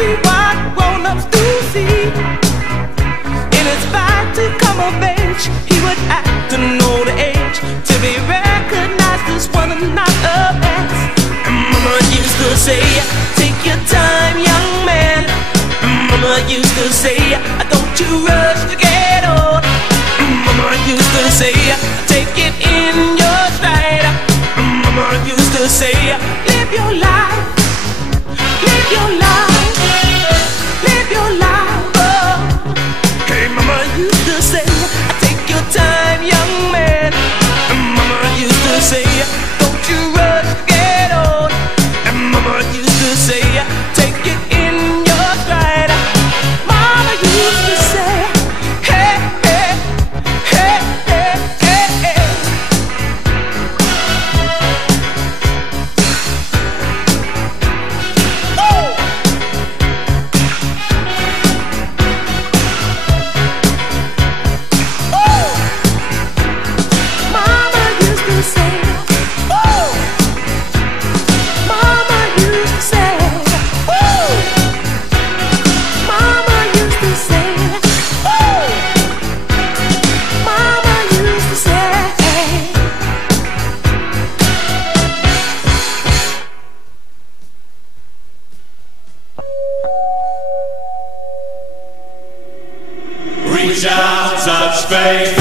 see what grown-ups do see. In his fight to come of age, he would act an older age to be recognized as one of not a past. And Mama used to say, take your time, young man. Mama used to say, don't you rush to get old. Mama used to say, take it in your stride. Mama used to say, live your life, live your life, live your life. Oh. Hey, Mama used to say, take your time, young man. Mama used to say, don't you rush to get old. And Mama used to say, take it in your stride. Mama used to say, hey, hey, hey, hey, hey, hey. Oh. Oh. Mama used to say, oh. Mama used to say, oh. Mama used to say, oh. Mama used to say. Reach out, touch faith.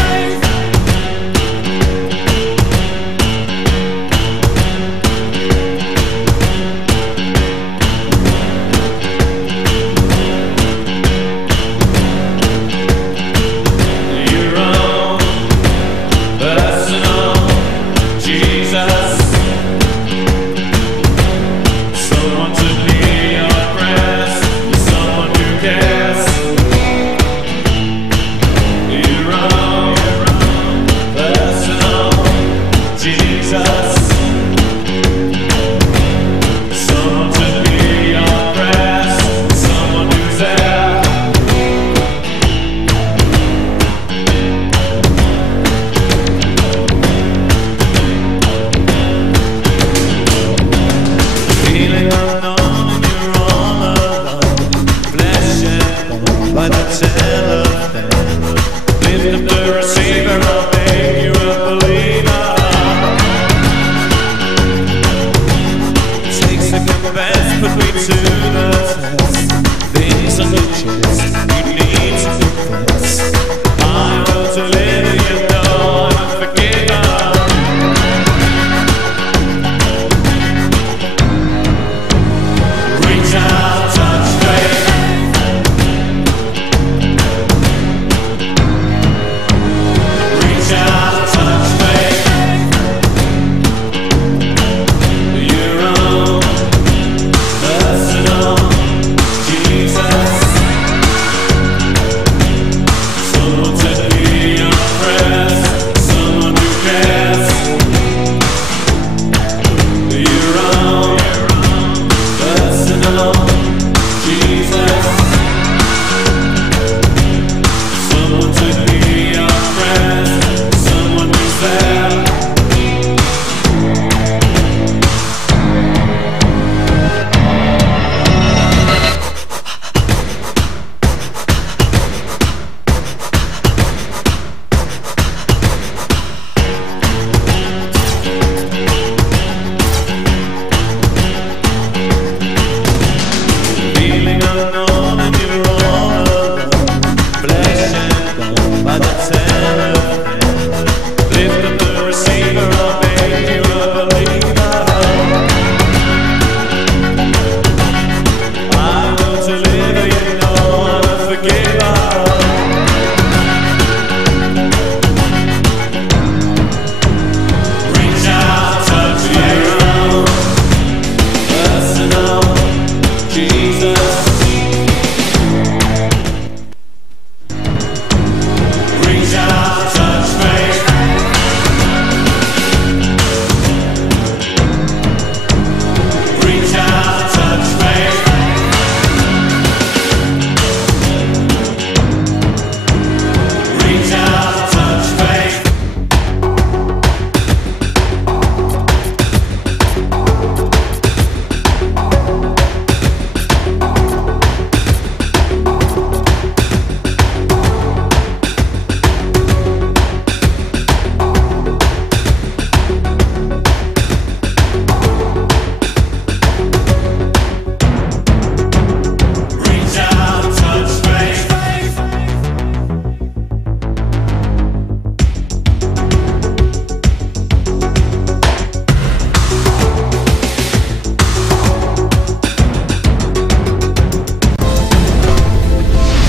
Your own personal Jesus. Someone to hear your prayers. Someone who cares. Your own personal Jesus. Someone to hear your prayers. Someone who's there. Feeling unknown, you're all alone. Flesh and bone by the telephone. Lift up the receiver, I'll make you a believer. Take second best, put me to the test. Things on your chest, you need to confess. I will deliver you, know I'm forgiven. Reach out, touch faith.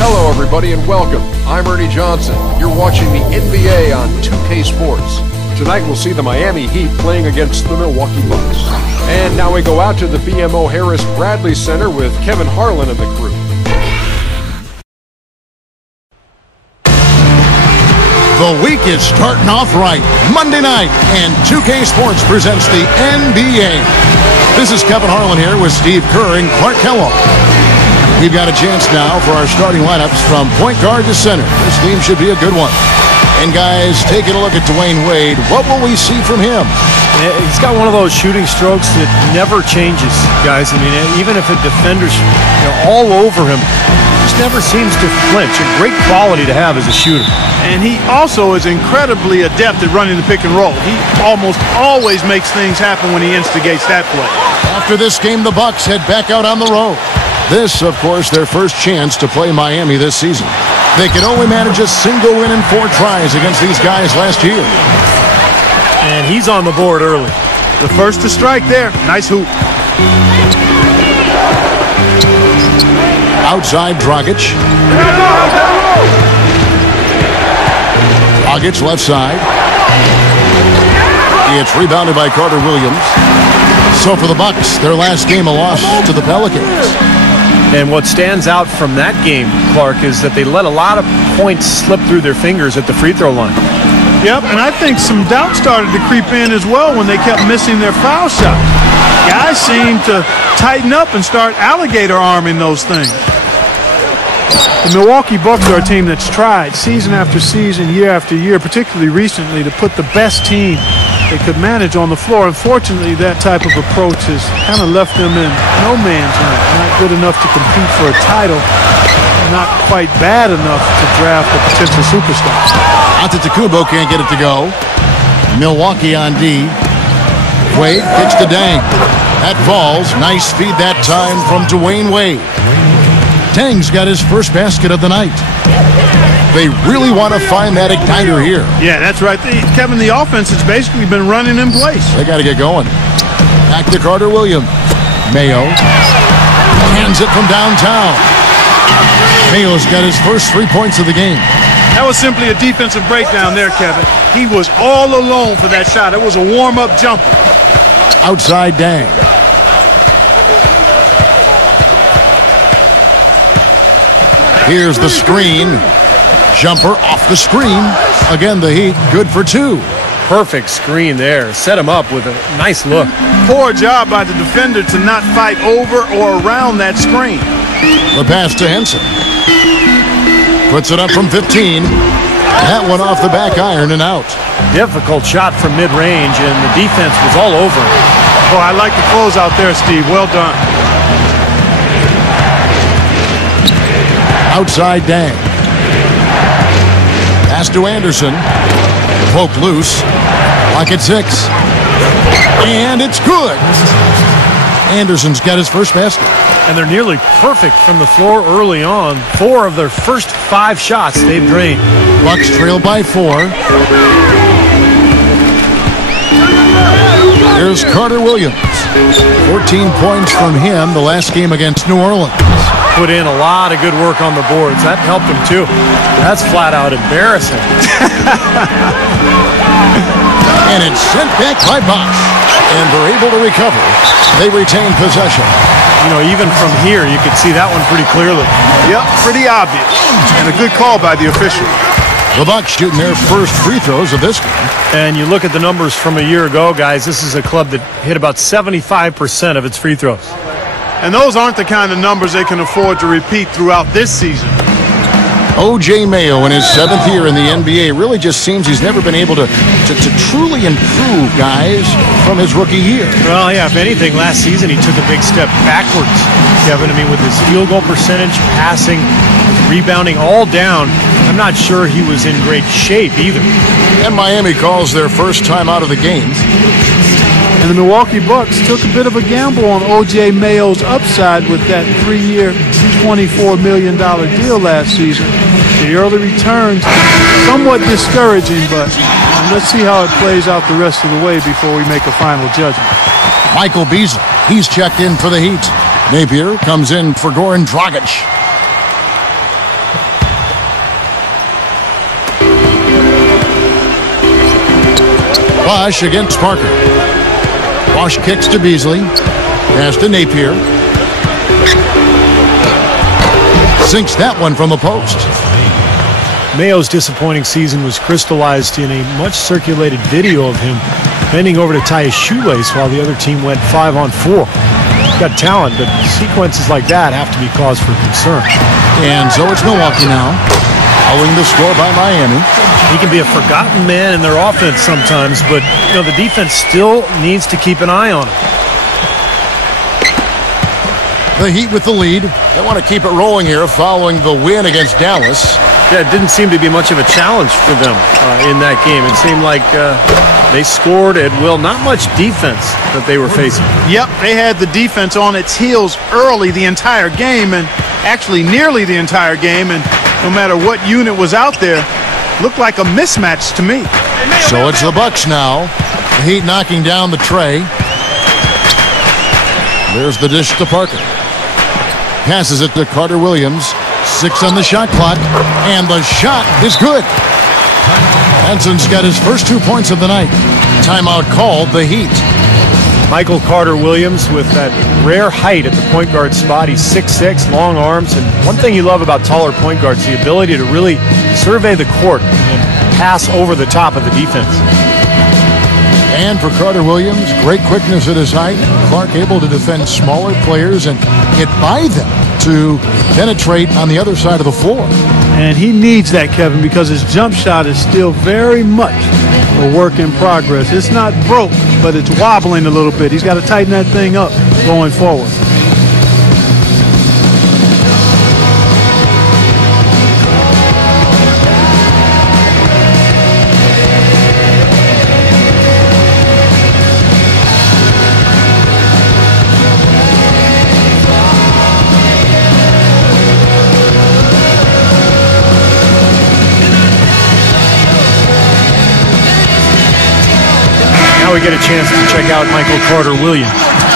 Hello, everybody, and welcome. I'm Ernie Johnson. You're watching the NBA on 2K Sports. Tonight, we'll see the Miami Heat playing against the Milwaukee Bucks. And now we go out to the BMO Harris Bradley Center with Kevin Harlan and the crew. The week is starting off right. Monday night, and 2K Sports presents the NBA. This is Kevin Harlan here with Steve Kerr and Clark Kellogg. We've got a chance now for our starting lineups from point guard to center. This game should be a good one. And guys, taking a look at Dwayne Wade, what will we see from him? He's got one of those shooting strokes that never changes, guys. I mean, even if a defender's all over him, just never seems to flinch. A great quality to have as a shooter. And he also is incredibly adept at running the pick and roll. He almost always makes things happen when he instigates that play. After this game, the Bucks head back out on the road. This, of course, their first chance to play Miami this season. They could only manage a single win in 4 tries against these guys last year. And he's on the board early. The first to strike there. Nice hoop. Outside, Dragic. Dragic left side. It's rebounded by Carter Williams. So for the Bucks, their last game a loss to the Pelicans. And what stands out from that game, Clark, is that they let a lot of points slip through their fingers at the free throw line. Yep, and I think some doubt started to creep in as well when they kept missing their foul shot. Guys seem to tighten up and start alligator arming those things. The Milwaukee Bucks are a team that's tried season after season, year after year, particularly recently, to put the best team they could manage on the floor. Unfortunately, that type of approach has kind of left them in no man's land. Not good enough to compete for a title, not quite bad enough to draft a potential superstar. Antetokounmpo can't get it to go. Milwaukee on D. Wade kicks to Dang. That falls. Nice feed that time from Dwayne Wade. Dang's got his first basket of the night. They really want to find that igniter here. Yeah, that's right. Kevin, the offense has basically been running in place. They got to get going. Back to Carter Williams. Mayo hands it from downtown. Mayo's got his first 3 points of the game. That was simply a defensive breakdown there, Kevin. He was all alone for that shot. It was a warm-up jumper. Outside Dang. Here's the screen. Jumper off the screen. Again, the Heat good for 2. Perfect screen there. Set him up with a nice look. Poor job by the defender to not fight over or around that screen. The pass to Henson. Puts it up from 15. That one off the back iron and out. Difficult shot from mid-range, and the defense was all over him. Oh, I like the close out there, Steve. Well done. Outside Dang. Pass to Anderson. Poke loose. Lock at 6. And it's good. Anderson's got his first basket. And they're nearly perfect from the floor early on. 4 of their first 5 shots they've drained. Bucks trail by 4. Here's Carter Williams. 14 points from him the last game against New Orleans. Put in a lot of good work on the boards. That helped him too. That's flat out embarrassing. And it's sent back by Bosch. And they're able to recover. They retain possession. Even from here, you could see that one pretty clearly. Yep, pretty obvious. And a good call by the official. The Bucks shooting their first free throws of this game. And you look at the numbers from a year ago, guys, this is a club that hit about 75% of its free throws. And those aren't the kind of numbers they can afford to repeat throughout this season. O.J. Mayo in his 7th year in the NBA really just seems he's never been able to truly improve, guys, from his rookie year. Well, yeah, if anything, last season he took a big step backwards, Kevin. I mean, with his field goal percentage, passing, rebounding all down, I'm not sure he was in great shape either. And Miami calls their first time out of the game. And the Milwaukee Bucks took a bit of a gamble on O.J. Mayo's upside with that 3-year, $24 million deal last season. The early returns, somewhat discouraging, but let's see how it plays out the rest of the way before we make a final judgment. Michael Beasley, he's checked in for the Heat. Napier comes in for Goran Dragic. Bosch against Parker. Bosch kicks to Beasley. Pass to Napier. Sinks that one from the post. Mayo's disappointing season was crystallized in a much-circulated video of him bending over to tie his shoelace while the other team went 5-on-4. He's got talent, but sequences like that have to be cause for concern. And so it's Milwaukee now, following the score by Miami. He can be a forgotten man in their offense sometimes, but the defense still needs to keep an eye on him. The Heat with the lead. They want to keep it rolling here following the win against Dallas. Yeah, it didn't seem to be much of a challenge for them in that game. It seemed like they scored at will. Not much defense that they were facing. Yep, they had the defense on its heels early the entire game, and actually nearly the entire game, and no matter what unit was out there, looked like a mismatch to me. So it's the Bucks now. The Heat knocking down the tray. There's the dish to Parker. Passes it to Carter Williams. 6 on the shot clock, and the shot is good. Benson's got his first 2 points of the night. Timeout called, the Heat. Michael Carter Williams with that rare height at the point guard spot. He's 6'6", long arms, and one thing you love about taller point guards, the ability to really survey the court and pass over the top of the defense. And for Carter Williams, great quickness at his height. Clark able to defend smaller players and get by them to penetrate on the other side of the floor. And he needs that, Kevin, because his jump shot is still very much a work in progress. It's not broke, but it's wobbling a little bit. He's got to tighten that thing up going forward. Now we get a chance to check out Michael Carter Williams.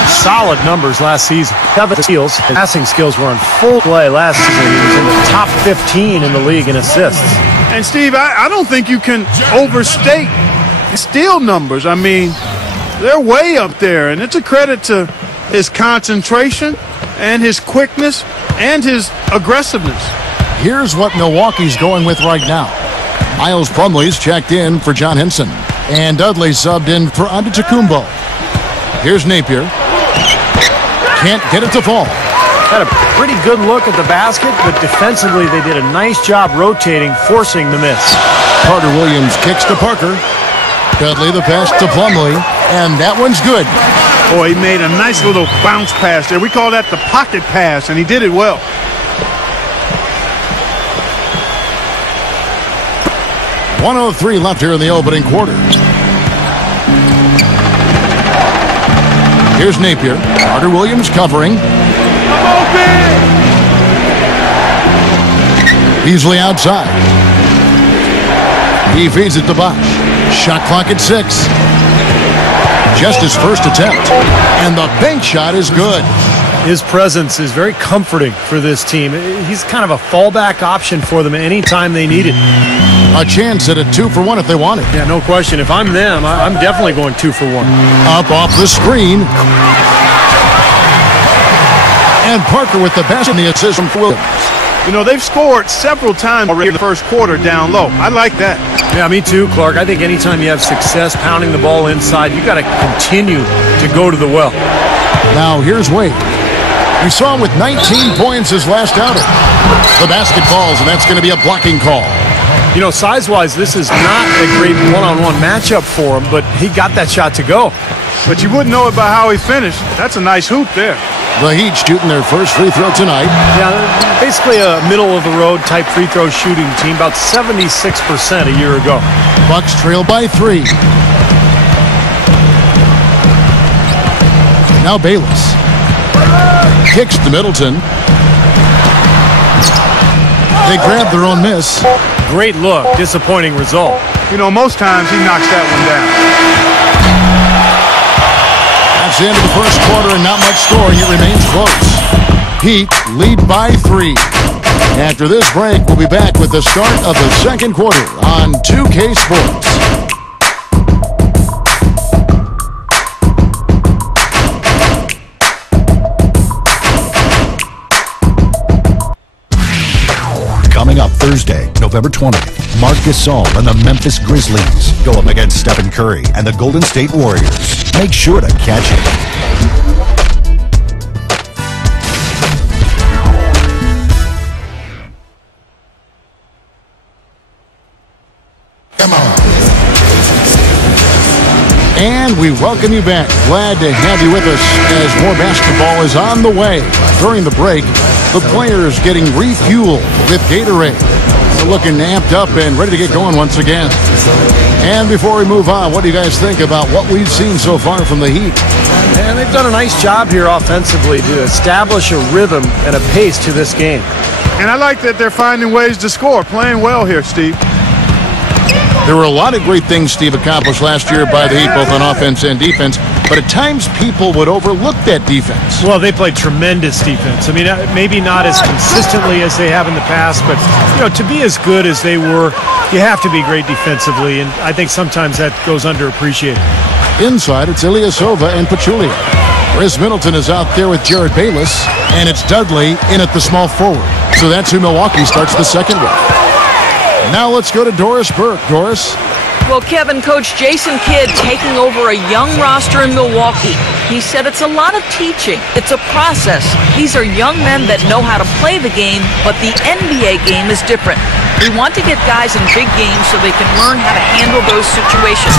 Solid numbers last season. 7 steals. His passing skills were on full play last season. He was in the top 15 in the league in assists. And Steve, I don't think you can overstate steal numbers. I mean, they're way up there, and it's a credit to his concentration and his quickness and his aggressiveness. Here's what Milwaukee's going with right now. Miles Plumlee's checked in for John Henson. And Dudley subbed in for Antetokounmpo. Here's Napier. Can't get it to fall. Had a pretty good look at the basket, but defensively they did a nice job rotating, forcing the miss. Carter Williams kicks to Parker. Dudley the pass to Plumlee, and that one's good. Boy, he made a nice little bounce pass there. We call that the pocket pass, and he did it well. .103 left here in the opening quarter. Here's Napier. Carter Williams covering. Beasley outside. He feeds it to Bosch. Shot clock at 6. Just his first attempt. And the bank shot is good. His presence is very comforting for this team. He's kind of a fallback option for them anytime they need it. A chance at a 2-for-1 if they want it. Yeah, no question. If I'm them, I'm definitely going 2-for-1. Up off the screen. And Parker with the best in the assist from Williams. You know, they've scored several times already in the first quarter down low. I like that. Yeah, me too, Clark. I think anytime you have success pounding the ball inside, you got to continue to go to the well. Now here's Wade. We saw him with 19 points his last outing. The basket falls, and that's going to be a blocking call. You know, size-wise, this is not a great one-on-one matchup for him, but he got that shot to go. But you wouldn't know it by how he finished. That's a nice hoop there. The Heat shooting their first free throw tonight. Yeah, basically a middle-of-the-road type free throw shooting team, about 76% a year ago. Bucks trail by 3. Now Bayless. Kicks to Middleton. They grab their own miss. Great look, disappointing result. You know, most times he knocks that one down. That's the end of the first quarter and not much scoring. It remains close. Heat lead by 3. After this break, we'll be back with the start of the second quarter on 2K Sports. Coming up Thursday, November 20th, Marc Gasol and the Memphis Grizzlies go up against Stephen Curry and the Golden State Warriors. Make sure to catch it. And we welcome you back. Glad to have you with us as more basketball is on the way. During the break, the players getting refueled with Gatorade. They're looking amped up and ready to get going once again. And before we move on, what do you guys think about what we've seen so far from the Heat? And they've done a nice job here offensively to establish a rhythm and a pace to this game. And I like that they're finding ways to score, playing well here, Steve. There were a lot of great things Steve accomplished last year by the Heat, both on offense and defense, but at times people would overlook that defense. Well, they played tremendous defense. I mean, maybe not as consistently as they have in the past, but, you know, to be as good as they were, you have to be great defensively, and I think sometimes that goes underappreciated. Inside, it's Ilyasova and Pachulia. Chris Middleton is out there with Jared Bayless, and it's Dudley in at the small forward. So that's who Milwaukee starts the second with. Now let's go to Doris Burke. Doris? Well, Kevin, Coach Jason Kidd taking over a young roster in Milwaukee. He said it's a lot of teaching. It's a process. These are young men that know how to play the game, but the NBA game is different. We want to get guys in big games so they can learn how to handle those situations.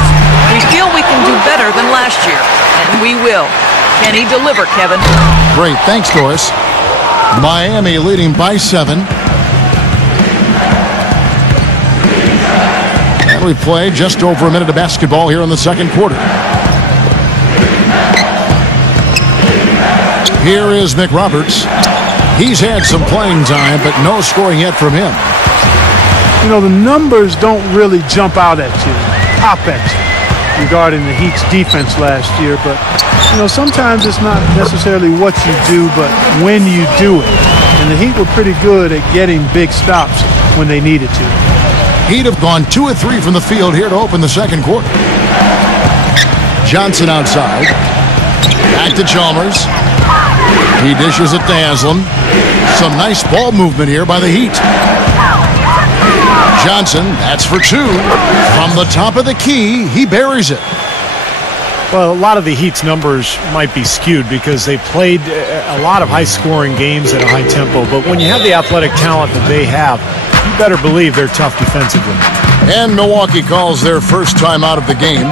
We feel we can do better than last year, and we will. Can he deliver, Kevin? Great. Thanks, Doris. Miami leading by 7. We play just over a minute of basketball here in the second quarter. Here is McRoberts. He's had some playing time, but no scoring yet from him. You know, the numbers don't really jump out at you, pop at you regarding the Heat's defense last year, but, you know, sometimes it's not necessarily what you do, but when you do it. And the Heat were pretty good at getting big stops when they needed to. He'd have gone 2 of 3 from the field here to open the second quarter. Johnson outside. Back to Chalmers. He dishes it to Haslam. Some nice ball movement here by the Heat. Johnson, that's for 2. From the top of the key, he buries it. Well, a lot of the Heat's numbers might be skewed because they played a lot of high-scoring games at a high tempo. But when you have the athletic talent that they have, you better believe they're tough defensively. And Milwaukee calls their first time out of the game.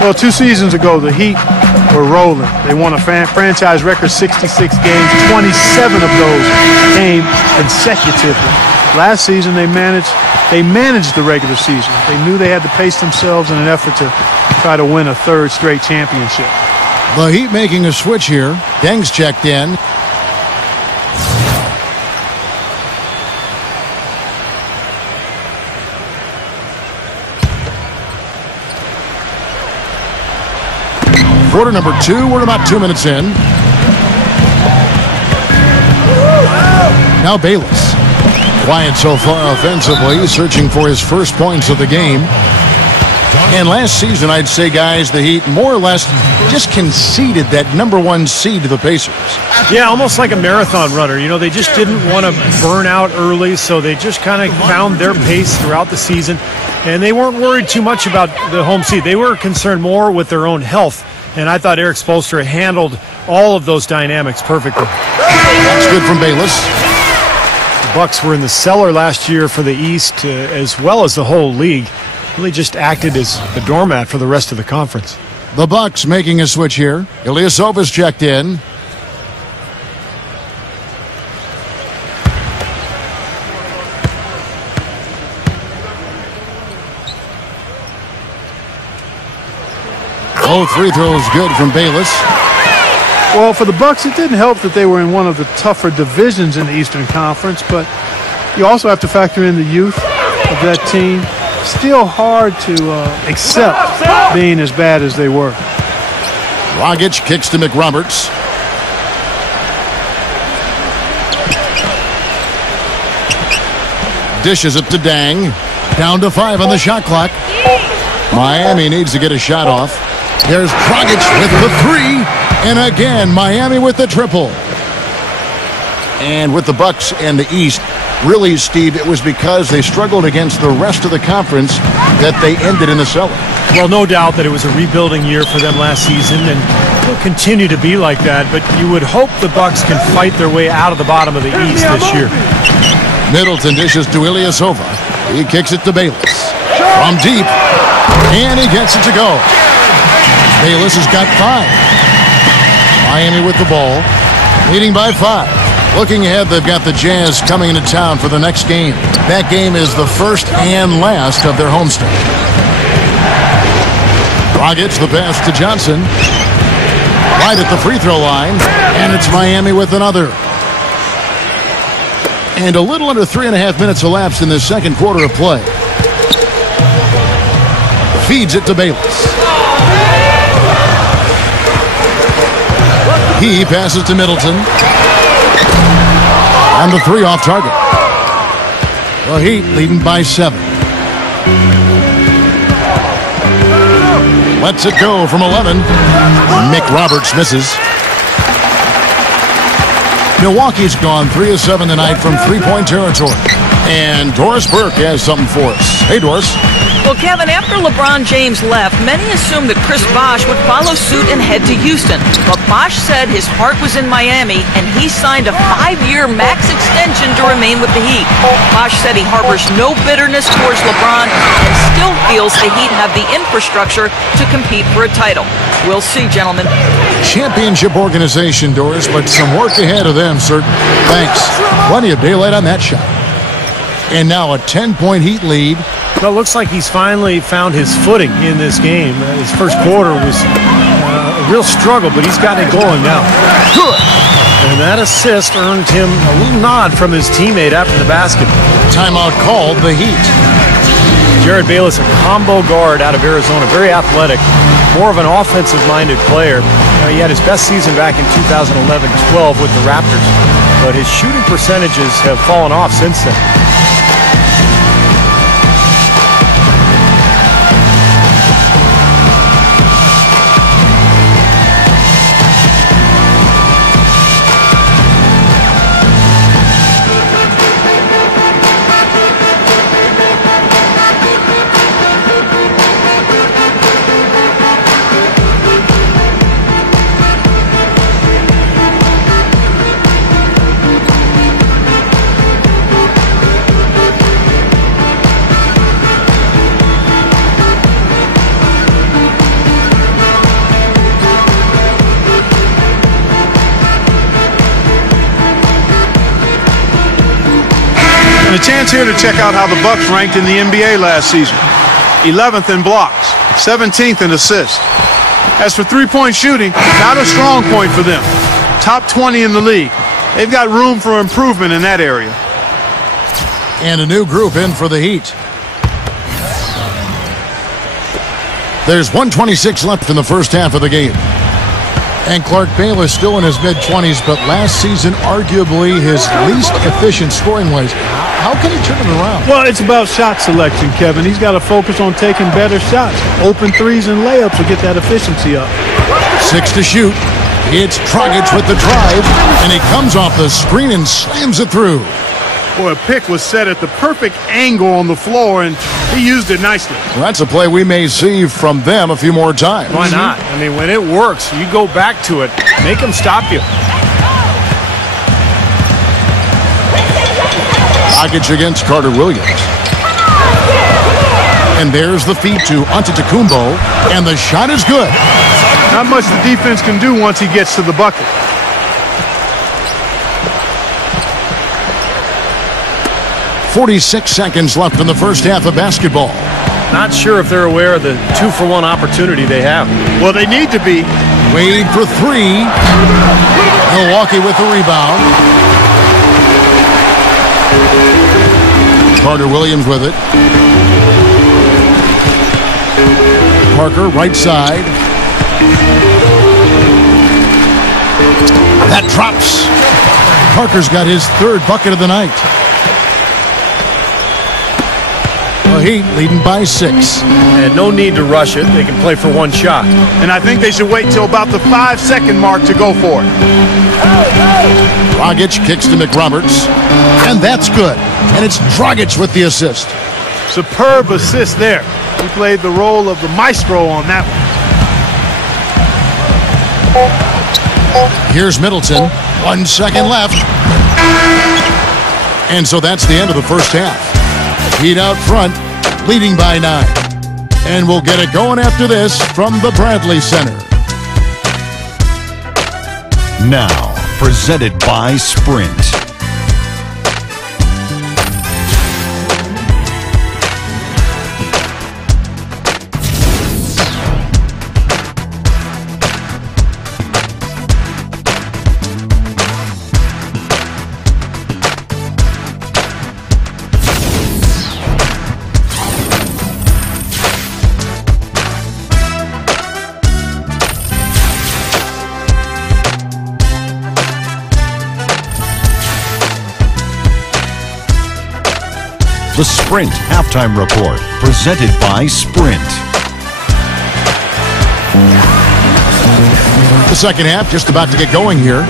Well, 2 seasons ago, the Heat were rolling. They won a franchise record 66 games. 27 of those came consecutively. Last season, they managed the regular season. They knew they had to pace themselves in an effort to try to win a 3rd straight championship. The Heat making a switch here. Deng's checked in. Quarter number 2, we're about 2 minutes in. Now Bayless. Quiet so far offensively, searching for his first points of the game. And last season, I'd say, guys, the Heat more or less just conceded that number 1 seed to the Pacers. Yeah, almost like a marathon runner. You know, they just didn't want to burn out early, so they just kind of found their pace throughout the season. And they weren't worried too much about the home seed. They were concerned more with their own health. And I thought Eric Spoelstra handled all of those dynamics perfectly. That's good from Bayless. The Bucks were in the cellar last year for the East, as well as the whole league. Really just acted as a doormat for the rest of the conference. The Bucks making a switch here. Ilyasova's checked in. Both free throws good from Bayless. Well, for the Bucks, it didn't help that they were in one of the tougher divisions in the Eastern Conference, but you also have to factor in the youth of that team. Still hard to accept being as bad as they were. Dragic kicks to McRoberts. Dishes it to Deng. Down to 5 on the shot clock. Miami needs to get a shot off. There's Dragic with the 3. And again, Miami with the triple. And with the Bucks and the East, Really, Steve, it was because they struggled against the rest of the conference that they ended in the cellar. Well, no doubt that it was a rebuilding year for them last season, and will continue to be like that, but you would hope the Bucks can fight their way out of the bottom of the East this year. Middleton dishes to Ilyasova. He kicks it to Bayless. From deep, and he gets it to go. Bayless has got 5. Miami with the ball, leading by 5. Looking ahead, they've got the Jazz coming into town for the next game. That game is the first and last of their homestand. Dragic, the pass to Johnson. Right at the free throw line, and it's Miami with another. And a little under 3.5 minutes elapsed in the second quarter of play. Feeds it to Bayless. He passes to Middleton. And the 3 off target. The Heat leading by 7. Lets it go from 11. Mick Roberts misses. Milwaukee's gone 3 of 7 tonight from three-point territory. And Doris Burke has something for us. Hey, Doris. Well, Kevin, after LeBron James left, many assumed that Chris Bosh would follow suit and head to Houston. But Bosh said his heart was in Miami, and he signed a 5-year max extension to remain with the Heat. Bosh said he harbors no bitterness towards LeBron and still feels the Heat have the infrastructure to compete for a title. We'll see, gentlemen. Championship organization, Doris, but some work ahead of them, certainly. Thanks. Plenty of daylight on that shot. And now a 10-point Heat lead. Well, it looks like he's finally found his footing in this game. His first quarter was a real struggle, but he's got it going now. Good. And that assist earned him a little nod from his teammate after the basket. Timeout called the Heat. Jared Bayless, a combo guard out of Arizona, very athletic, more of an offensive-minded player. He had his best season back in 2011-12 with the Raptors, but his shooting percentages have fallen off since then. A chance here to check out how the Bucks ranked in the NBA last season. 11th in blocks, 17th in assists. As for three-point shooting, not a strong point for them. Top 20 in the league. They've got room for improvement in that area. And a new group in for the Heat. There's 1:26 left in the first half of the game. And Clark Bayless still in his mid-20s, but last season arguably his least efficient scoring-wise. How can he turn it around? Well, it's about shot selection, Kevin. He's got to focus on taking better shots. Open threes and layups will get that efficiency up. 6 to shoot. It's Dragic with the drive, and he comes off the screen and slams it through. Boy, a pick was set at the perfect angle on the floor, and he used it nicely. Well, that's a play we may see from them a few more times. Why not? I mean, when it works, you go back to it. Make them stop you. Dragic against Carter Williams. And there's the feed to Antetokounmpo, and the shot is good. Not much the defense can do once he gets to the bucket. .46 seconds left in the first half of basketball. Not sure if they're aware of the 2-for-1 opportunity they have. Well, they need to be. Wade for 3. Milwaukee with the rebound. Carter Williams with it. Parker, right side. That drops. Parker's got his third bucket of the night. The Heat leading by 6. And no need to rush it. They can play for one shot. And I think they should wait till about the 5-second mark to go for it. Dragic kicks to McRoberts. And that's good. And it's Dragic with the assist. Superb assist there. He played the role of the maestro on that one. Here's Middleton. 1 second left. And so that's the end of the first half. Heat out front, leading by 9. And we'll get it going after this from the Bradley Center. Now, presented by Sprint. The Sprint Halftime Report, presented by Sprint. The second half just about to get going here.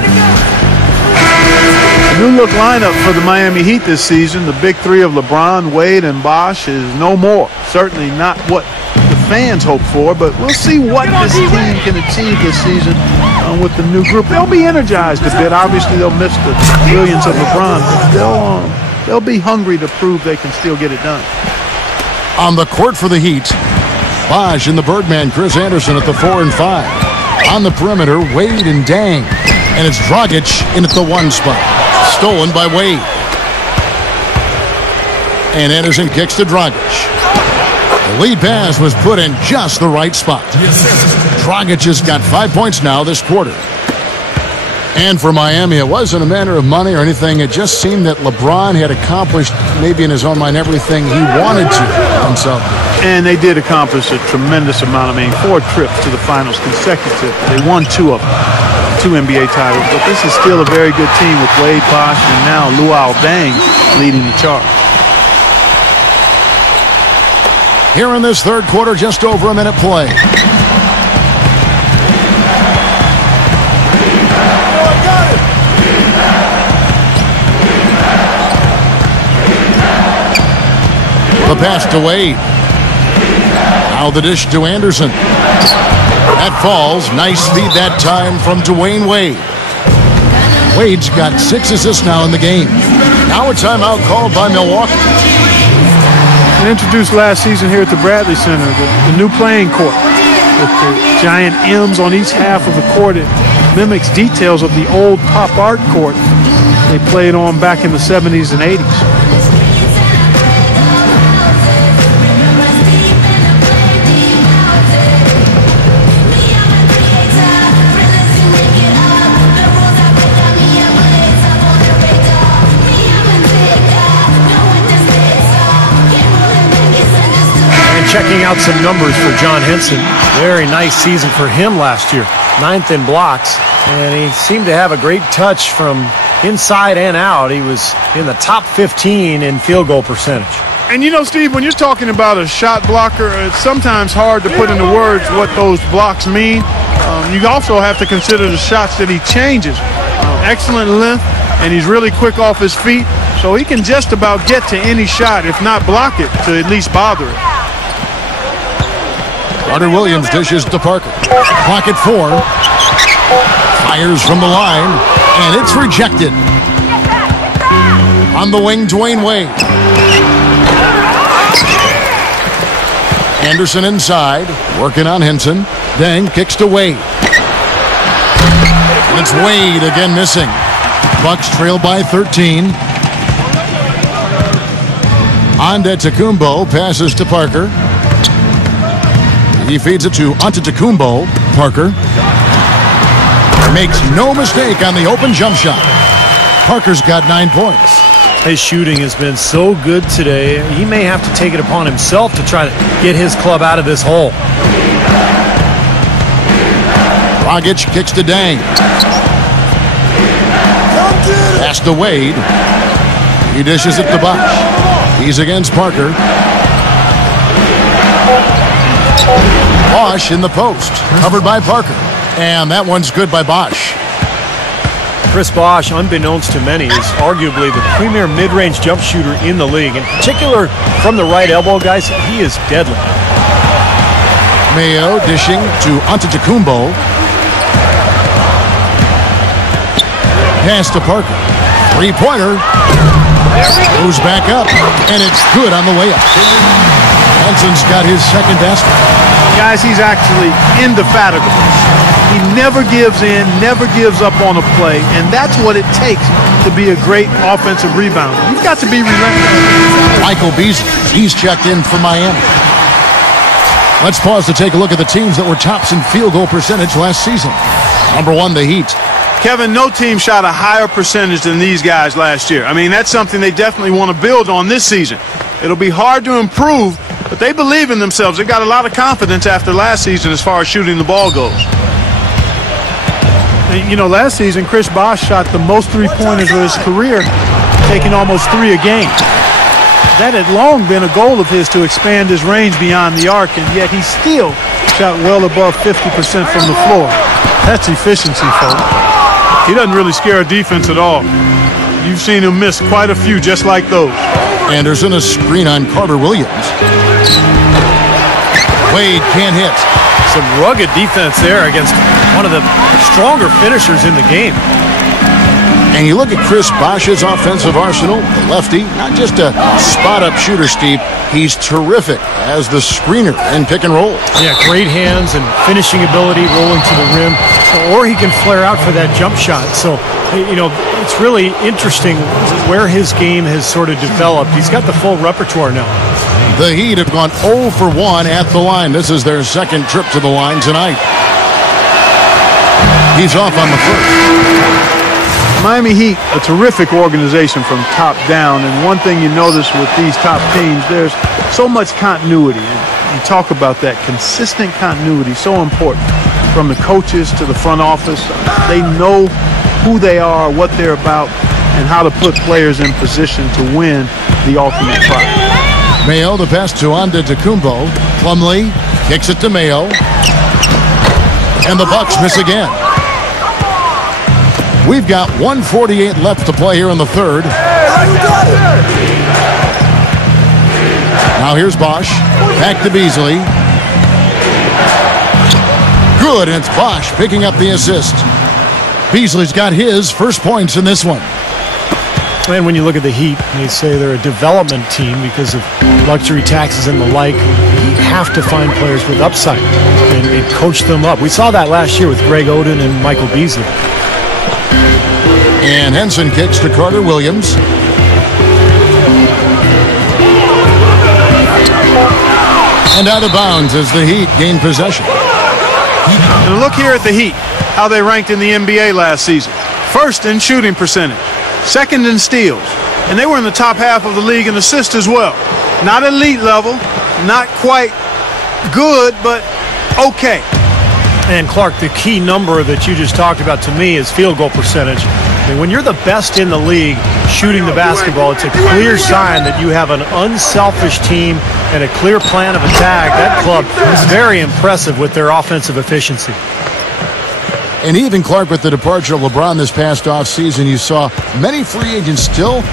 New look lineup for the Miami Heat this season. The big three of LeBron, Wade, and Bosh is no more. Certainly not what the fans hope for, but we'll see what this team can achieve this season with the new group. They'll be energized a bit. Obviously, they'll miss the brilliance of LeBron, but they'll be hungry to prove they can still get it done. On the court for the Heat, Bosh and the Birdman, Chris Anderson at the 4 and 5. On the perimeter, Wade and Dang. And it's Dragic in at the 1 spot. Stolen by Wade. And Anderson kicks to Dragic. The lead pass was put in just the right spot. Dragic has got 5 points now this quarter. And for Miami, it wasn't a matter of money or anything. It just seemed that LeBron had accomplished, maybe in his own mind, everything he wanted to himself. And they did accomplish a tremendous amount. 4 trips to the finals consecutive. They won 2 of them, 2 NBA titles. But this is still a very good team with Wade, Bosh, and now Luol Deng leading the charge. Here in this third quarter, just over a minute play. The pass to Wade. Now the dish to Anderson. That falls. Nice feed that time from Dwayne Wade. Wade's got 6 assists now in the game. Now a timeout called by Milwaukee. And introduced last season here at the Bradley Center, the new playing court with the giant M's on each half of the court. It mimics details of the old pop art court they played on back in the 70s and 80s. Checking out some numbers for John Henson. Very nice season for him last year. 9th in blocks, and he seemed to have a great touch from inside and out. He was in the top 15 in field goal percentage. And you know, Steve, when you're talking about a shot blocker, it's sometimes hard to put into words what those blocks mean. You also have to consider the shots that he changes. Excellent length, and he's really quick off his feet, so he can just about get to any shot, if not block it, to at least bother it. Carter Williams dishes to Parker. Clock at 4. Fires from the line, and it's rejected. On the wing, Dwayne Wade. Anderson inside, working on Henson. Then kicks to Wade. And it's Wade again missing. Bucks trail by 13. Antetokounmpo passes to Parker. He feeds it to Antetokounmpo. Parker makes no mistake on the open jump shot. Parker's got 9 points. His shooting has been so good today. He may have to take it upon himself to try to get his club out of this hole. Dragic kicks to Dang. Pass to Wade. He dishes it to Bosh. He's against Parker. Bosch in the post, covered by Parker. And that one's good by Bosch. Chris Bosch, unbeknownst to many, is arguably the premier mid-range jump shooter in the league. In particular, from the right elbow, guys, he is deadly. Mayo dishing to Antetokounmpo. Pass to Parker. Three-pointer. Goes back up, and it's good on the way up. Henson's got his second basket. Guys, he's actually indefatigable. He never gives in, never gives up on a play, and that's what it takes to be a great offensive rebounder. You've got to be relentless. Michael Beasley, he's checked in for Miami. Let's pause to take a look at the teams that were tops in field goal percentage last season. Number 1, the Heat. Kevin, no team shot a higher percentage than these guys last year. I mean, that's something they definitely want to build on this season. It'll be hard to improve, but they believe in themselves. They've got a lot of confidence after last season as far as shooting the ball goes. And, you know, last season, Chris Bosch shot the most three-pointers of his career, taking almost 3 a game. That had long been a goal of his to expand his range beyond the arc, and yet he still shot well above 50% from the floor. That's efficiency, folks. He doesn't really scare a defense at all. You've seen him miss quite a few just like those. Anderson, a screen on Carter Williams. Wade can't hit. Some rugged defense there against one of the stronger finishers in the game. And you look at Chris Bosch's offensive arsenal, the lefty, not just a spot-up shooter, Steve. He's terrific as the screener in pick and roll. Yeah, great hands and finishing ability, rolling to the rim. Or he can flare out for that jump shot. So, you know, it's really interesting where his game has sort of developed. He's got the full repertoire now. The Heat have gone 0 for 1 at the line. This is their second trip to the line tonight. He's off on the first. Miami Heat, a terrific organization from top down, and one thing you notice with these top teams, there's so much continuity. And you talk about that consistent continuity, so important. From the coaches to the front office, they know who they are, what they're about, and how to put players in position to win the ultimate prize. Mayo, the pass to Antetokounmpo. Plumlee kicks it to Mayo. And the Bucks miss again. We've got 1:48 left to play here in the third. Now here's Bosch. Back to Beasley. Good, and it's Bosch picking up the assist. Beasley's got his first points in this one. And when you look at the Heat, they say they're a development team because of luxury taxes and the like. You have to find players with upside and coach them up. We saw that last year with Greg Oden and Michael Beasley. And Henson kicks to Carter Williams. And out of bounds as the Heat gain possession. And look here at the Heat, how they ranked in the NBA last season. First in shooting percentage, second in steals, and they were in the top half of the league in assists as well. Not elite level, not quite good, but okay. And Clark, the key number that you just talked about to me is field goal percentage. I mean, when you're the best in the league shooting the basketball, it's a clear sign that you have an unselfish team and a clear plan of attack. That club is very impressive with their offensive efficiency. And even, Clark, with the departure of LeBron this past offseason, you saw many free agents still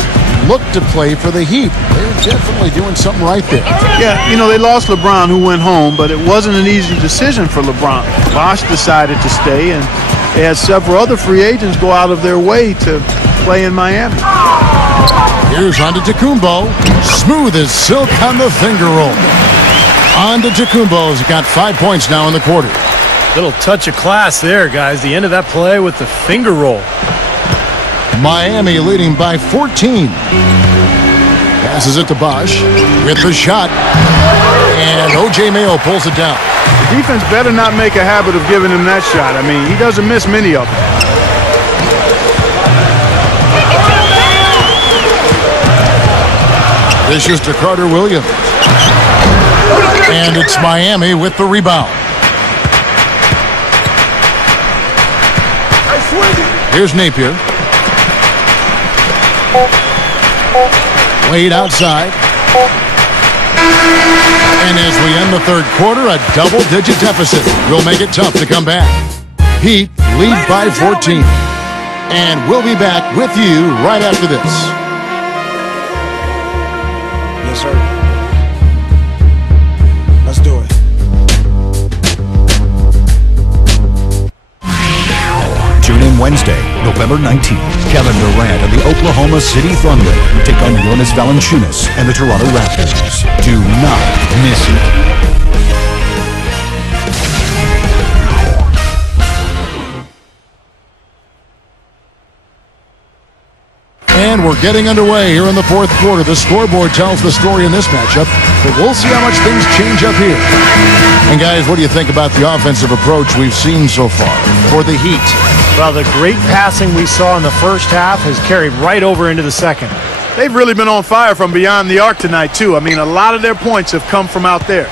look to play for the Heat. They're definitely doing something right there. Yeah, you know, they lost LeBron, who went home, but it wasn't an easy decision for LeBron. Bosch decided to stay, and they had several other free agents go out of their way to play in Miami. Here's Antetokounmpo. Smooth as silk on the finger roll. Antetokounmpo's got 5 points now in the quarter. Little touch of class there, guys. The end of that play with the finger roll. Miami leading by 14. Passes it to Bosch with the shot. And O.J. Mayo pulls it down. The defense better not make a habit of giving him that shot. I mean, he doesn't miss many of them. This is to Carter Williams. And it's Miami with the rebound. Here's Napier. Wade outside. And as we end the third quarter, a double-digit deficit will make it tough to come back. Heat lead by 14. And we'll be back with you right after this. Yes, sir. Let's do it. Tune in Wednesday, November 19th. Kevin Durant and the Oklahoma City Thunder take on Jonas Valanciunas and the Toronto Raptors. Do not miss it. And we're getting underway here in the fourth quarter. The scoreboard tells the story in this matchup, but we'll see how much things change up here. And guys, what do you think about the offensive approach we've seen so far for the Heat? Well, the great passing we saw in the first half has carried right over into the second. They've really been on fire from beyond the arc tonight, too. I mean, a lot of their points have come from out there.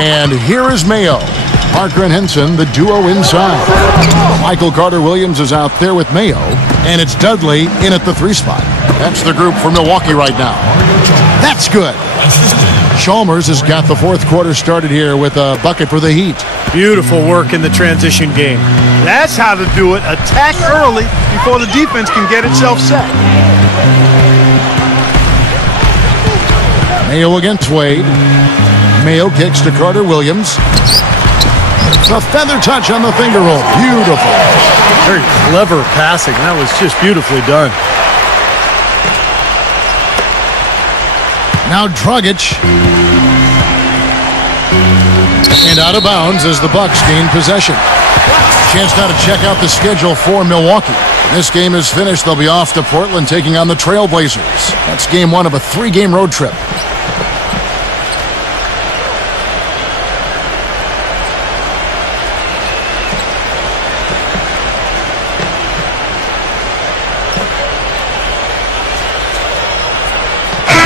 And here is Mayo. Parker and Henson, the duo inside. Michael Carter-Williams is out there with Mayo, and it's Dudley in at the 3 spot. That's the group for Milwaukee right now. That's good. Chalmers has got the fourth quarter started here with a bucket for the Heat. Beautiful work in the transition game. That's how to do it. Attack early before the defense can get itself set. Mayo against Wade. Mayo kicks to Carter-Williams. A feather touch on the finger roll. Beautiful. Very clever passing. That was just beautifully done. Now Dragic. And out of bounds as the Bucks gain possession. Chance now to check out the schedule for Milwaukee. This game is finished. They'll be off to Portland taking on the Trailblazers. That's game 1 of a 3-game road trip.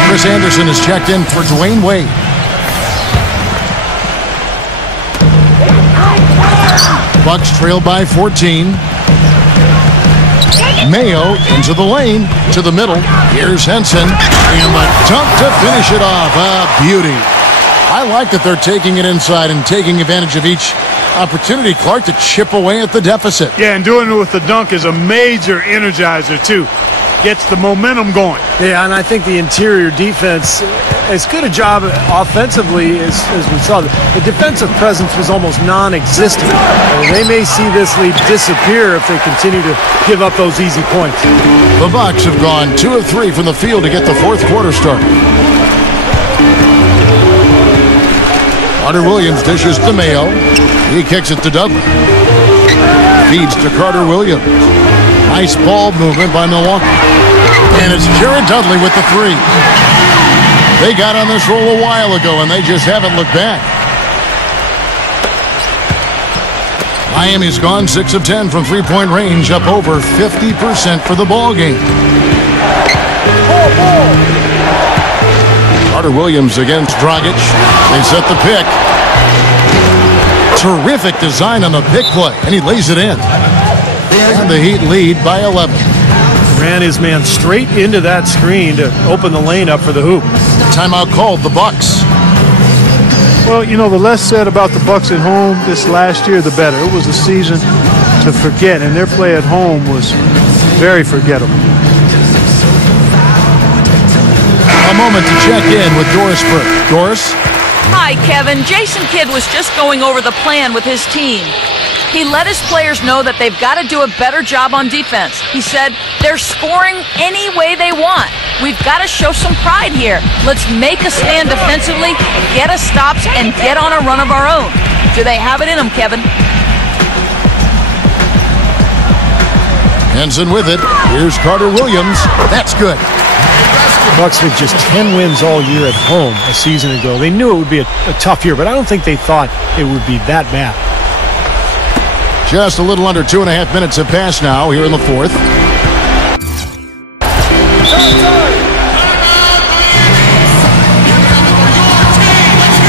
Chris Anderson is checked in for Dwayne Wade. Bucks trail by 14. Mayo into the lane, to the middle. Here's Henson, and the dunk to finish it off. A beauty. I like that they're taking it inside and taking advantage of each opportunity, Clark, to chip away at the deficit. Yeah, and doing it with the dunk is a major energizer, too. Gets the momentum going. Yeah, and I think the interior defense, as good a job offensively as we saw. The defensive presence was almost non-existent. They may see this lead disappear if they continue to give up those easy points. The Bucks have gone 2 of 3 from the field to get the fourth quarter started. Carter-Williams dishes to Mayo. He kicks it to Dudley. Feeds to Carter-Williams. Nice ball movement by Milwaukee. And it's Jared Dudley with the 3. They got on this roll a while ago, and they just haven't looked back. Miami's gone 6 of 10 from three-point range, up over 50% for the ball game. Carter-Williams against Dragic. They set the pick. Terrific design on the pick play, and he lays it in. And the Heat lead by 11. Ran his man straight into that screen to open the lane up for the hoop. Timeout called, the Bucks. Well, you know, the less said about the Bucks at home this last year, the better. It was a season to forget, and their play at home was very forgettable. A moment to check in with Doris Burke. Doris? Hi, Kevin. Jason Kidd was just going over the plan with his team. He let his players know that they've got to do a better job on defense. He said, they're scoring any way they want. We've got to show some pride here. Let's make a stand defensively, get us stops, and get on a run of our own. Do they have it in them, Kevin? Henson with it. Here's Carter-Williams. That's good. The Bucks with just 10 wins all year at home a season ago. They knew it would be a tough year, but I don't think they thought it would be that bad. Just a little under 2.5 minutes have passed now here in the fourth.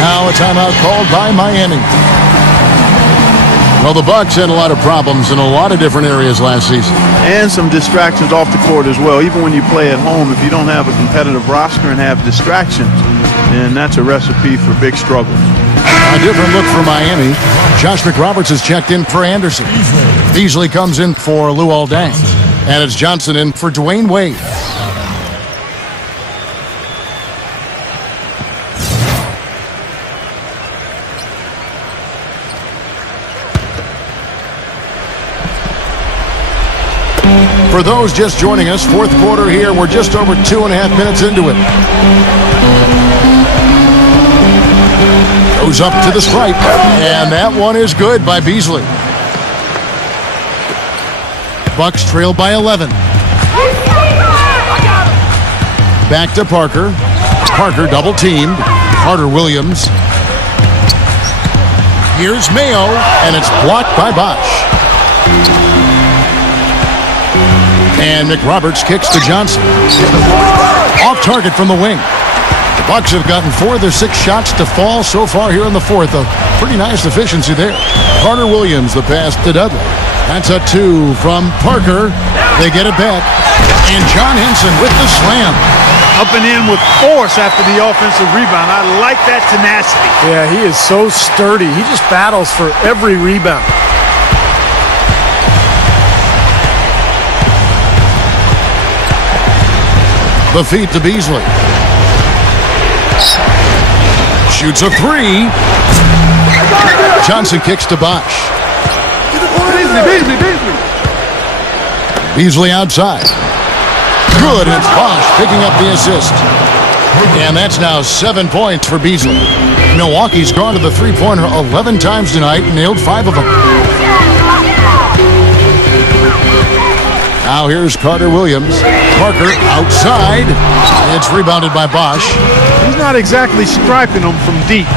Now a timeout called by Miami. Well, the Bucks had a lot of problems in a lot of different areas last season. And some distractions off the court as well. Even when you play at home, if you don't have a competitive roster and have distractions, then that's a recipe for big struggles. A different look for Miami. Josh McRoberts has checked in for Anderson. Beasley comes in for Luol Deng. And it's Johnson in for Dwayne Wade. For those just joining us, fourth quarter here. We're just over 2.5 minutes into it. Goes up to the stripe, and that one is good by Beasley. Bucks trail by 11. Back to Parker. Parker double teamed. Carter Williams. Here's Mayo, and it's blocked by Bosch. And McRoberts kicks to Johnson. Off target from the wing. The Bucks have gotten 4 of their 6 shots to fall so far here in the fourth. A pretty nice efficiency there. Carter Williams, the pass to Dudley. That's a 2 from Parker. They get it back. And John Henson with the slam. Up and in with force after the offensive rebound. I like that tenacity. Yeah, he is so sturdy. He just battles for every rebound. The feed to Beasley. Shoots a 3. Johnson kicks to Bosch. Beasley outside. Good, and it's Bosch picking up the assist. And that's now 7 points for Beasley. Milwaukee's gone to the three-pointer 11 times tonight and nailed 5 of them. Now here's Carter Williams. Parker outside. It's rebounded by Bosch. He's not exactly striping them from deep.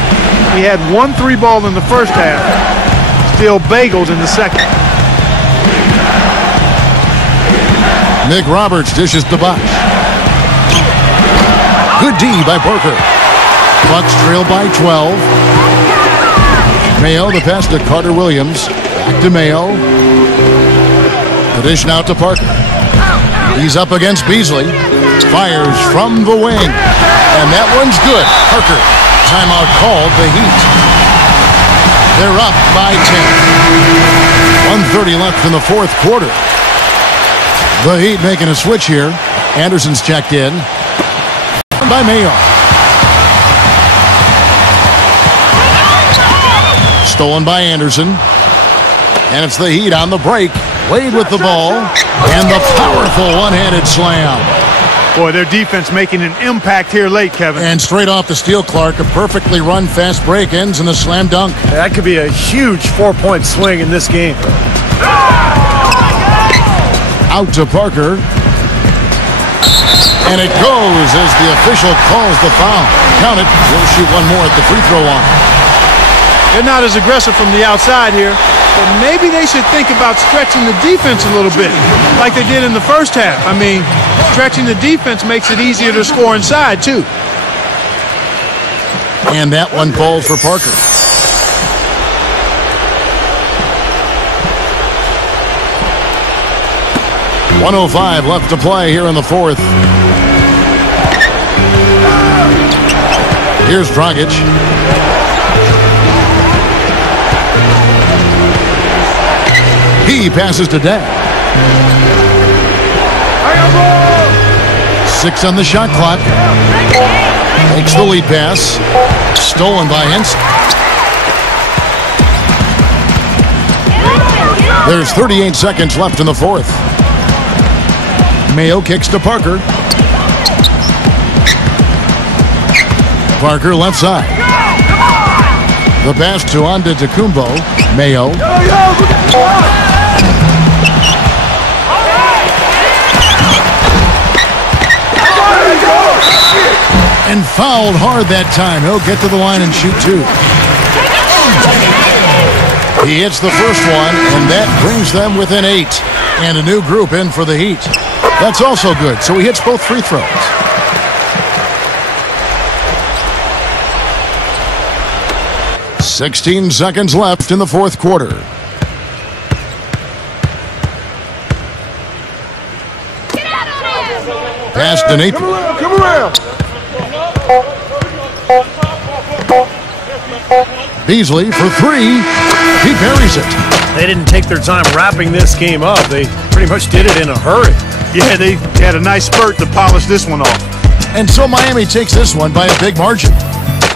He had 1 3-ball in the first half. Still bagels in the second. McRoberts dishes to Bosch. Good D by Parker. Bucks trail by 12. Mayo, the pass to Carter Williams. Back to Mayo. The dish now to Parker. He's up against Beasley. Fires from the wing. And that one's good. Parker. Timeout called the Heat. They're up by 10. 1:30 left in the fourth quarter. The Heat making a switch here. Anderson's checked in. By Mayo. Stolen by Anderson. And it's the Heat on the break. Wade with the ball. And the powerful one-handed slam. Boy, their defense making an impact here late, Kevin. And straight off the steal, Clark. A perfectly run fast break ends in a slam dunk. That could be a huge 4-point swing in this game. Out to Parker. And it goes as the official calls the foul. Count it. We'll shoot one more at the free throw line. They're not as aggressive from the outside here, but maybe they should think about stretching the defense a little bit, like they did in the first half. I mean, stretching the defense makes it easier to score inside, too. And that one falls for Parker. .105 left to play here in the fourth. Here's Dragic. He passes to Deng. 6 on the shot clock. Makes the lead pass. Stolen by Henson. There's 38 seconds left in the fourth. Mayo kicks to Parker. Parker left side. The pass to Antetokounmpo. Mayo. And fouled hard that time. He'll get to the line and shoot 2. He hits the first one, and that brings them within 8. And a new group in for the Heat. That's also good, so he hits both free throws. .16 seconds left in the fourth quarter. Pass to Nathan. Come around. Beasley for three. He buries it. They didn't take their time wrapping this game up. They pretty much did it in a hurry. Yeah, they had a nice spurt to polish this one off. And so Miami takes this one by a big margin.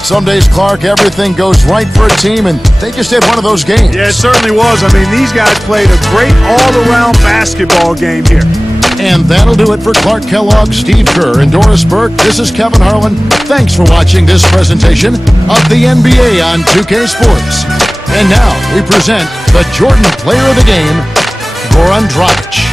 Some days, Clark, everything goes right for a team, and they just had one of those games. Yeah, it certainly was. I mean, these guys played a great all-around basketball game here. And that'll do it for Clark Kellogg, Steve Kerr, and Doris Burke. This is Kevin Harlan. Thanks for watching this presentation of the NBA on 2K Sports. And now we present the Jordan Player of the Game, Goran Dragic.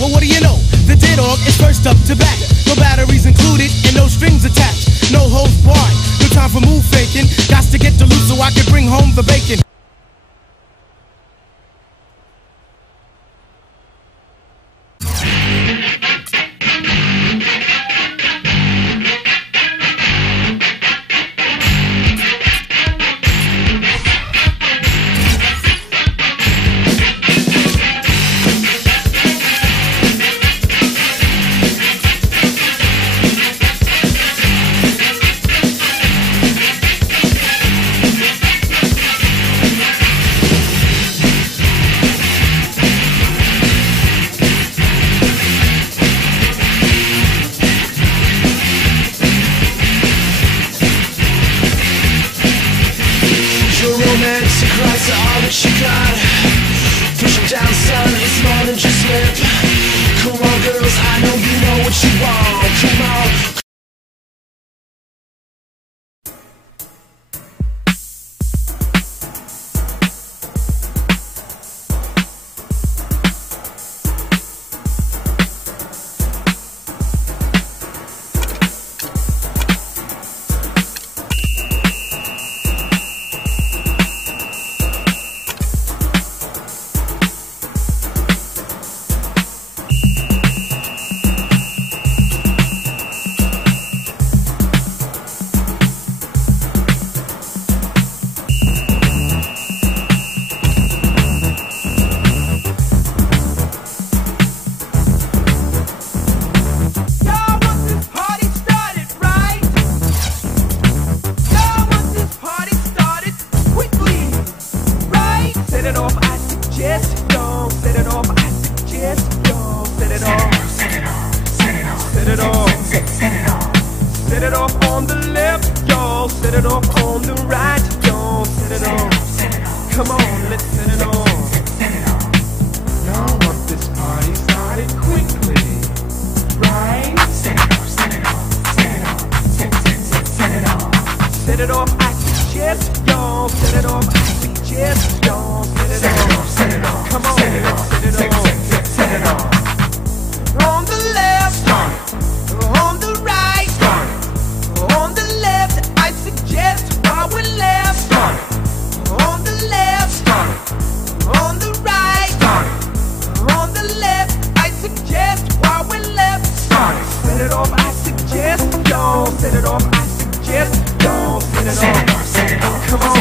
Well, what do you know? The J-Dog is first up to bat. No batteries included and no strings attached. No hose barred. No time for move faking. Got to get to loose so I can bring home the bacon. She got pushing down, son, it's more than just lip. Come on, girls, I know you know what you want. Come on. Set it off on the left, y'all. Set it off on the right, y'all. Set it off. Come on, let's set it off. Y'all want this party started quickly, right? Set it off, set it off, set it off, set it off. Set it off, I suggest, y'all. Set it off, I suggest, y'all. Set it off, set it off. Come on, let's set it off. Set it off. On the left, on the right, on the left, I suggest while we're left. On the left, on the right, on the left, I suggest while we're left. Set it off, I suggest, y'all. Set it off, I suggest, y'all. Set it off, set it off. Come on,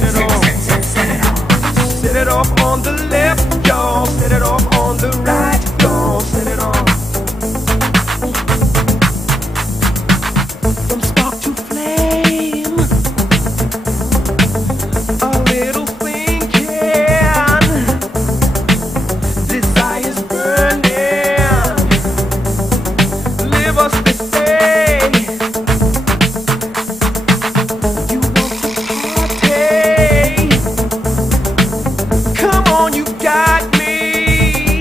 let's set it off. Set it off on the left, y'all. Set it off on the right, y'all. Set it off. From spark to flame, a little thinking, desire's burning, live us this day. You want to party? Come on, you got me.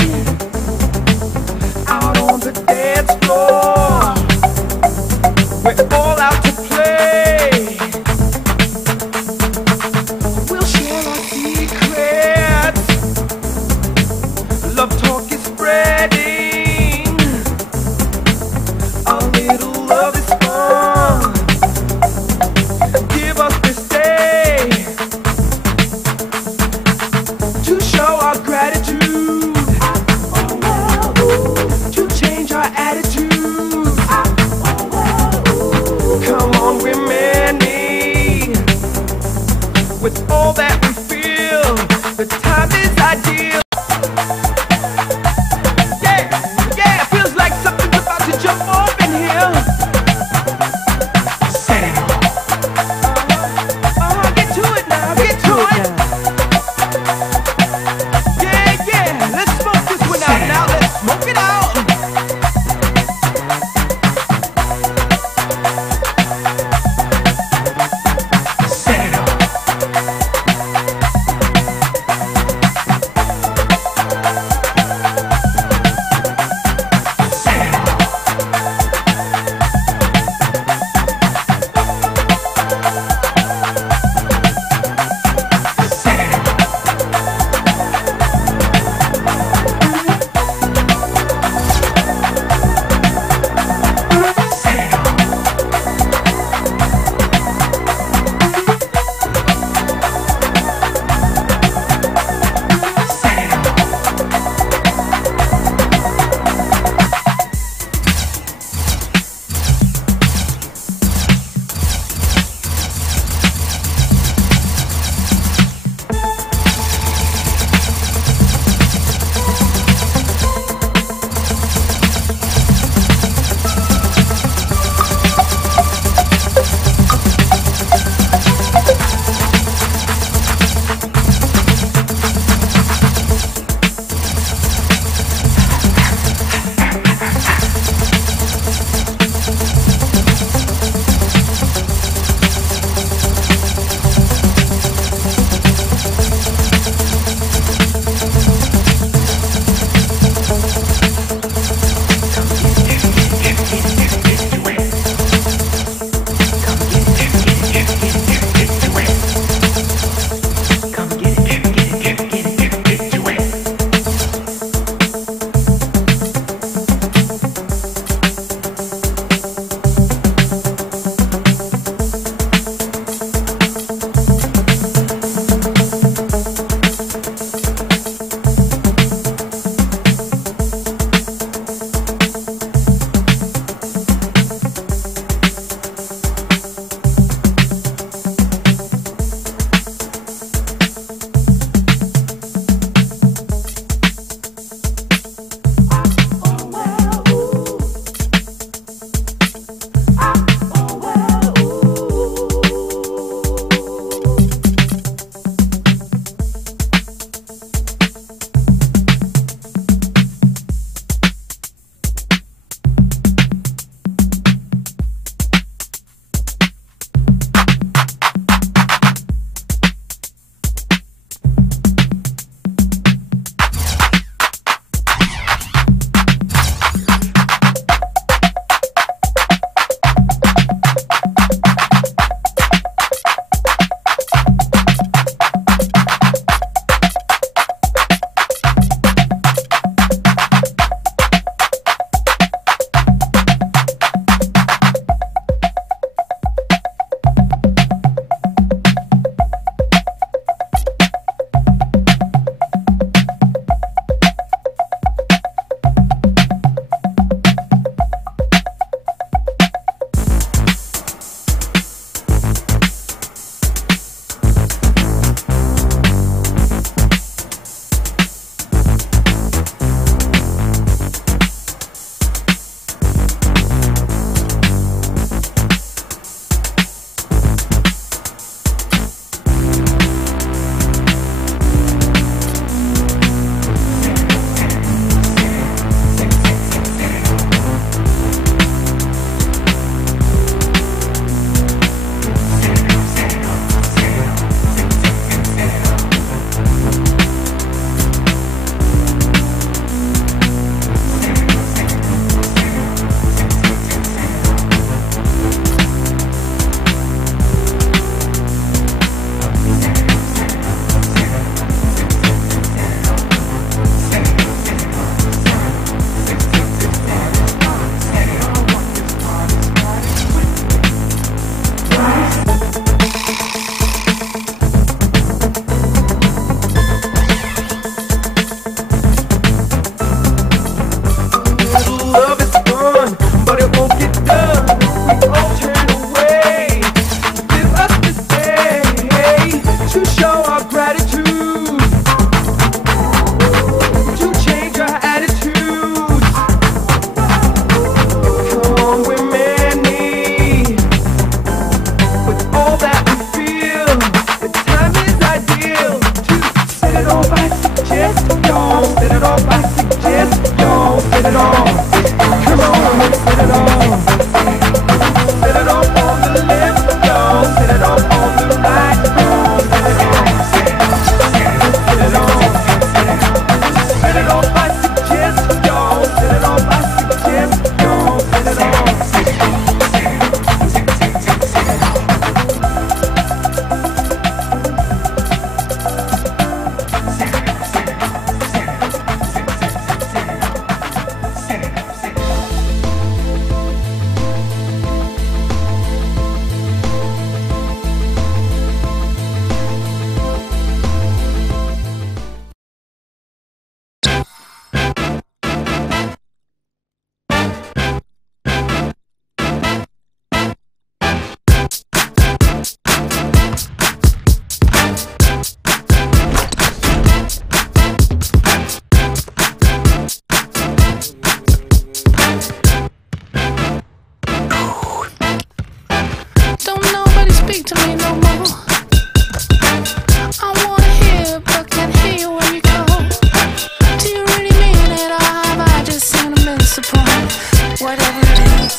love is fun, but it won't get done. We all turn away. Give us this day to show our gratitude, to change our attitudes. Come on, we're many. With all that we feel, the time is ideal to set it off. I suggest y'all set it off. I suggest y'all set it off. Come on, let's set it off. Set it off on the left, y'all. Set it off on the right, y'all. Set it off. Set it off. Set it off. I suggest y'all set it off. I suggest y'all set it off. Don't nobody speak to me no more. I wanna hear but can't hear you when you call. Do you really mean it, or have I just seen a miss upon? Whatever it is,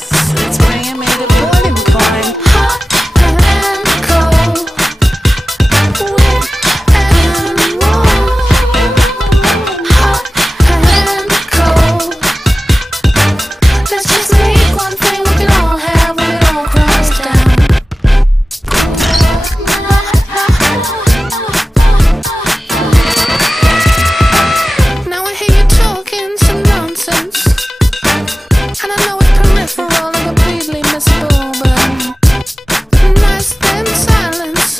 it's bringing me to boiling point. Hot and cold, wet and warm. Hot and cold. Let's just make one thing we can all have when it all crumbs down. Now I hear you talking some nonsense, and I know it's peripheral and completely missable, but nice than silence,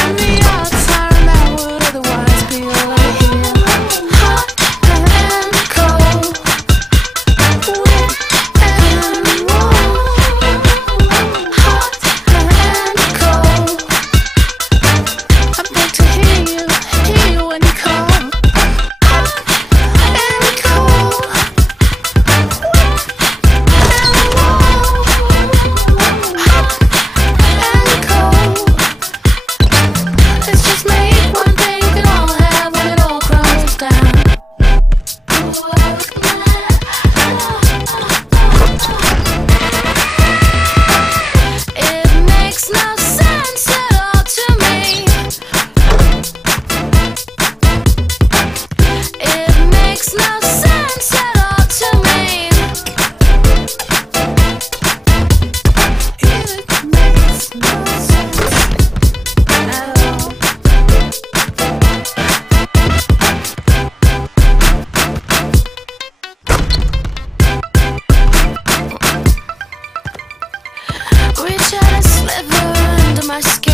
and the odds are that would otherwise be all I hear. Hot and cold, wet and warm. Hot and cold. I beg to hear you when you call. Hot and cold, wet and warm. Hot and cold. Let's just make one thing we can all have when it all crumbles down. It makes no sense at all to me. It makes no sense at all to me. It makes no sense at all. Reach out and sliver under my skin.